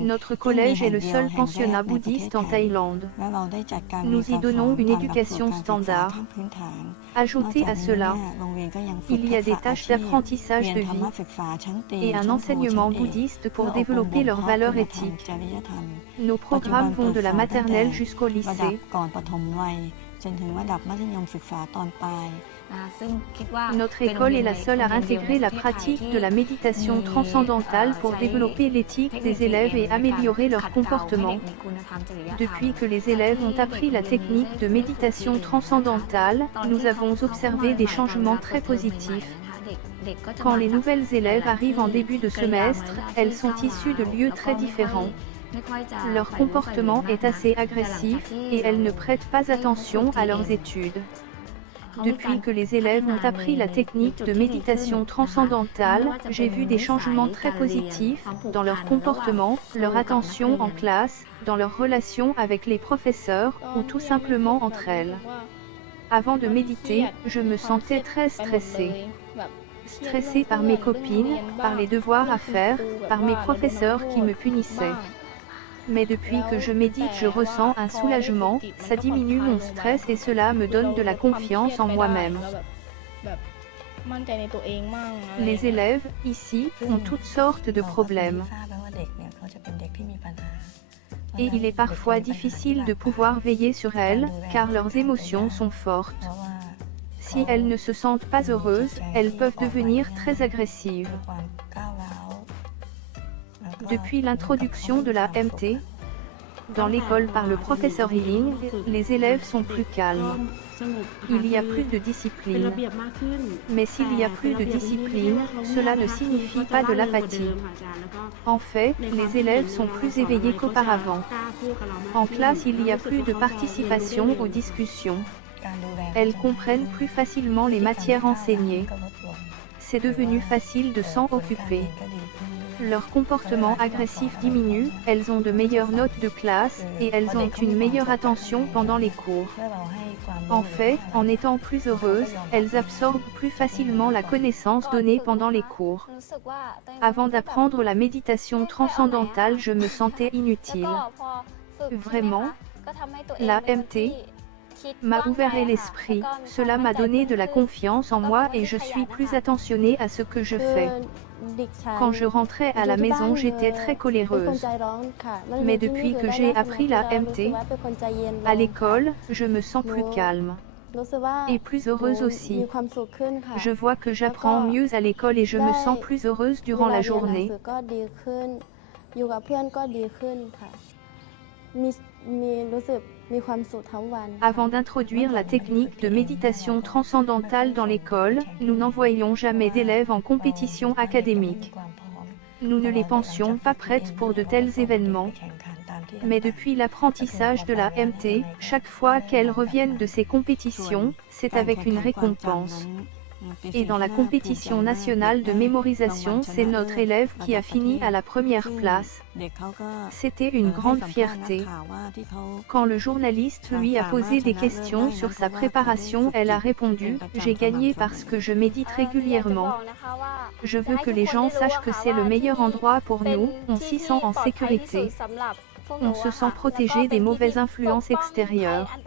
Notre collège est le seul pensionnat bouddhiste en Thaïlande. Nous y donnons une éducation standard. Ajoutez à cela, il y a des tâches d'apprentissage de vie et un enseignement bouddhiste pour développer leurs valeurs éthiques. Nos programmes vont de la maternelle jusqu'au lycée. Notre école est la seule à intégrer la pratique de la méditation transcendantale pour développer l'éthique des élèves et améliorer leur comportement. Depuis que les élèves ont appris la technique de méditation transcendantale, nous avons observé des changements très positifs. Quand les nouvelles élèves arrivent en début de semestre, elles sont issues de lieux très différents. Leur comportement est assez agressif et elles ne prêtent pas attention à leurs études. Depuis que les élèves ont appris la technique de méditation transcendantale, j'ai vu des changements très positifs dans leur comportement, leur attention en classe, dans leurs relations avec les professeurs ou tout simplement entre elles. Avant de méditer, je me sentais très stressée. Stressée par mes copines, par les devoirs à faire, par mes professeurs qui me punissaient. Mais depuis que je médite, je ressens un soulagement, ça diminue mon stress et cela me donne de la confiance en moi-même. Les élèves, ici, ont toutes sortes de problèmes. Et il est parfois difficile de pouvoir veiller sur elles, car leurs émotions sont fortes. Si elles ne se sentent pas heureuses, elles peuvent devenir très agressives. Depuis l'introduction de la MT dans l'école par le professeur Healing, les élèves sont plus calmes. Il y a plus de discipline. Mais s'il y a plus de discipline, cela ne signifie pas de l'apathie. En fait, les élèves sont plus éveillés qu'auparavant. En classe, il y a plus de participation aux discussions. Elles comprennent plus facilement les matières enseignées. C'est devenu facile de s'en occuper. Leur comportement agressif diminue, elles ont de meilleures notes de classe, et elles ont une meilleure attention pendant les cours. En fait, en étant plus heureuses, elles absorbent plus facilement la connaissance donnée pendant les cours. Avant d'apprendre la méditation transcendantale, je me sentais inutile. Vraiment, la MT m'a ouvert l'esprit, cela m'a donné de la confiance en moi et je suis plus attentionnée à ce que je fais. Quand je rentrais à la maison, j'étais très coléreuse. Mais depuis que j'ai appris la MT, à l'école, je me sens plus calme. Et plus heureuse aussi. Je vois que j'apprends mieux à l'école et je me sens plus heureuse durant la journée. Avant d'introduire la technique de méditation transcendantale dans l'école, nous n'envoyions jamais d'élèves en compétition académique. Nous ne les pensions pas prêtes pour de tels événements. Mais depuis l'apprentissage de la MT, chaque fois qu'elles reviennent de ces compétitions, c'est avec une récompense. Et dans la compétition nationale de mémorisation, c'est notre élève qui a fini à la première place. C'était une grande fierté. Quand le journaliste lui a posé des questions sur sa préparation, elle a répondu « J'ai gagné parce que je médite régulièrement. Je veux que les gens sachent que c'est le meilleur endroit pour nous, on s'y sent en sécurité. On se sent protégé des mauvaises influences extérieures. »